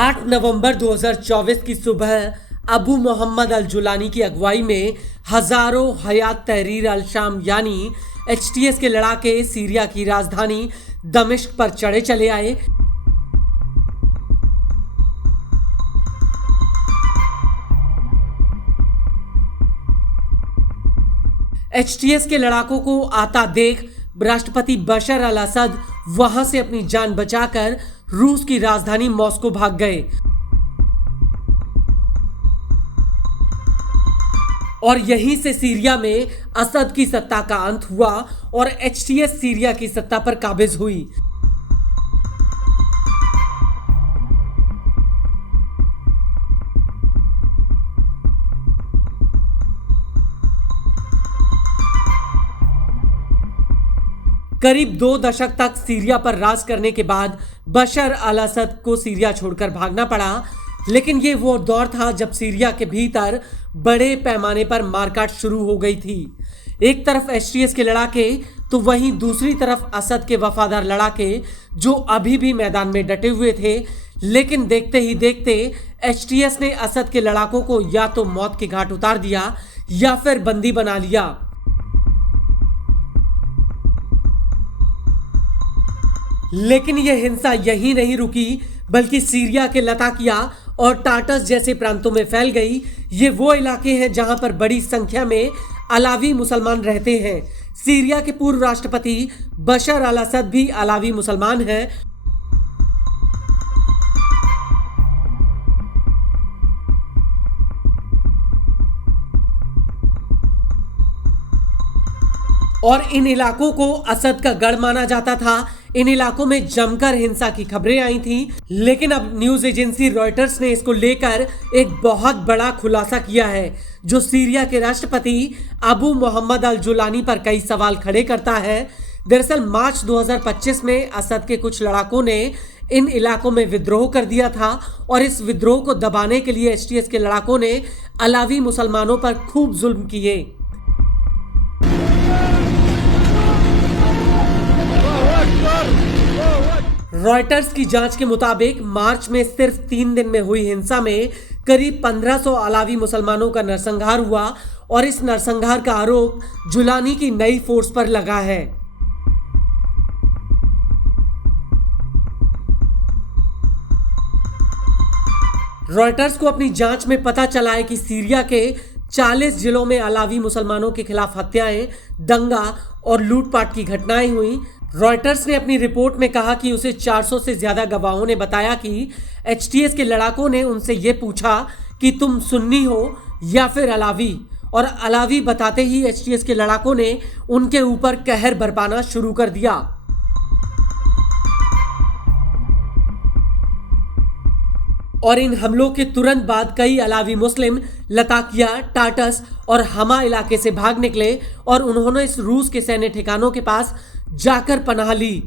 8 नवंबर 2024 की सुबह अबू मोहम्मद अल जुलानी की अगुवाई में हजारों हयात तहरीर अल शाम यानी एचटीएस के लड़ाके सीरिया की राजधानी दमिश्क पर चढ़े चले आए। एचटीएस के लड़ाकों को आता देख राष्ट्रपति बशर अल असद वहां से अपनी जान बचाकर रूस की राजधानी मॉस्को भाग गए और यहीं से सीरिया में असद की सत्ता का अंत हुआ और एचटीएस सीरिया की सत्ता पर काबिज हुई। करीब 2 दशक तक सीरिया पर राज करने के बाद बशर अल असद को सीरिया छोड़कर भागना पड़ा, लेकिन ये वो दौर था जब सीरिया के भीतर बड़े पैमाने पर मारकाट शुरू हो गई थी। एक तरफ एचटीएस के लड़ाके तो वहीं दूसरी तरफ असद के वफादार लड़ाके जो अभी भी मैदान में डटे हुए थे। लेकिन देखते ही देखते एचटीएस ने असद के लड़ाकों को या तो मौत के घाट उतार दिया या फिर बंदी बना लिया। लेकिन यह हिंसा यहीं नहीं रुकी, बल्कि सीरिया के लताकिया और टाटस जैसे प्रांतों में फैल गई। ये वो इलाके हैं जहां पर बड़ी संख्या में अलावी मुसलमान रहते हैं। सीरिया के पूर्व राष्ट्रपति बशर अल असद भी अलावी मुसलमान हैं। और इन इलाकों को असद का गढ़ माना जाता था। इन इलाकों में जमकर हिंसा की खबरें आई थीं, लेकिन अब न्यूज एजेंसी रॉयटर्स ने इसको लेकर एक बहुत बड़ा खुलासा किया है, जो सीरिया के राष्ट्रपति अबू मोहम्मद अल जुलानी पर कई सवाल खड़े करता है। दरअसल मार्च 2025 में असद के कुछ लड़ाकों ने इन इलाकों में विद्रोह कर दिया था और इस विद्रोह को दबाने के लिए एचटीएस के लड़ाकों ने अलावी मुसलमानों पर खूब जुल्म किए। रॉयटर्स की जांच के मुताबिक मार्च में सिर्फ 3 दिन में हुई हिंसा में करीब 1500 अलावी मुसलमानों का नरसंहार हुआ और इस नरसंहार का आरोप जुलानी की नई फोर्स पर लगा है। रॉयटर्स को अपनी जांच में पता चला है कि सीरिया के 40 जिलों में अलावी मुसलमानों के खिलाफ हत्याएं, दंगा और लूटपाट की घटनाएं हुई। रॉयटर्स ने अपनी रिपोर्ट में कहा कि उसे 400 से ज्यादा गवाहों ने बताया कि एचटीएस के लड़ाकों ने उनसे ये पूछा कि तुम सुन्नी हो या फिर अलावी, और अलावी बताते ही एचटीएस के लड़ाकों ने उनके ऊपर कहर बरपाना शुरू कर दिया। और इन हमलों के तुरंत बाद कई अलावी मुस्लिम लताकिया, टाटस और हमा इलाके से भाग निकले और उन्होंने इस रूस के सैन्य ठिकानों के पास जाकर पनाह ली।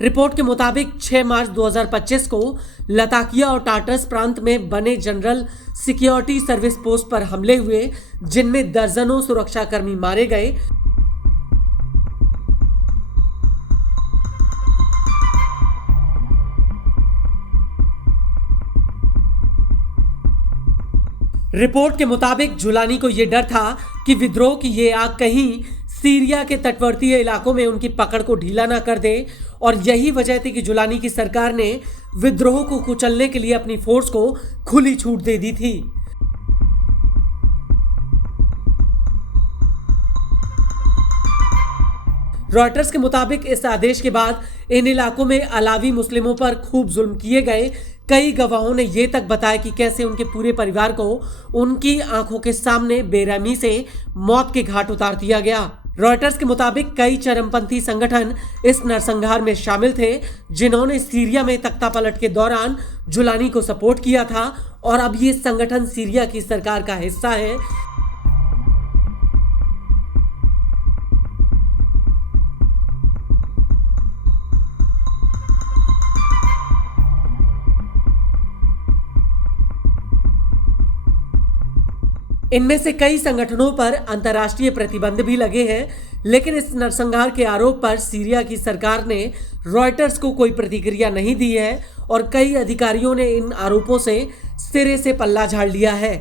रिपोर्ट के मुताबिक 6 मार्च 2025 को लताकिया और टाटस प्रांत में बने जनरल सिक्योरिटी सर्विस पोस्ट पर हमले हुए, जिनमें दर्जनों सुरक्षाकर्मी मारे गए। रिपोर्ट के मुताबिक जुलानी को यह डर था कि विद्रोह की ये आग कहीं सीरिया के तटवर्ती इलाकों में उनकी पकड़ को ढीला ना कर दे, और यही वजह थी कि जुलानी की सरकार ने विद्रोह को कुचलने के लिए अपनी फोर्स को खुली छूट दे दी थी। रॉयटर्स के मुताबिक इस आदेश के बाद इन इलाकों में अलावी मुस्लिमों पर खूब जुल्म किए गए। कई गवाहों ने यह तक बताया कि कैसे उनके पूरे परिवार को उनकी आंखों के सामने बेरहमी से मौत के घाट उतार दिया गया। रॉयटर्स के मुताबिक कई चरमपंथी संगठन इस नरसंहार में शामिल थे, जिन्होंने सीरिया में तख्तापलट के दौरान जुलानी को सपोर्ट किया था, और अब ये संगठन सीरिया की सरकार का हिस्सा है। इनमें से कई संगठनों पर अंतर्राष्ट्रीय प्रतिबंध भी लगे हैं, लेकिन इस नरसंहार के आरोप पर सीरिया की सरकार ने रॉयटर्स को कोई प्रतिक्रिया नहीं दी है और कई अधिकारियों ने इन आरोपों से सिरे से पल्ला झाड़ लिया है।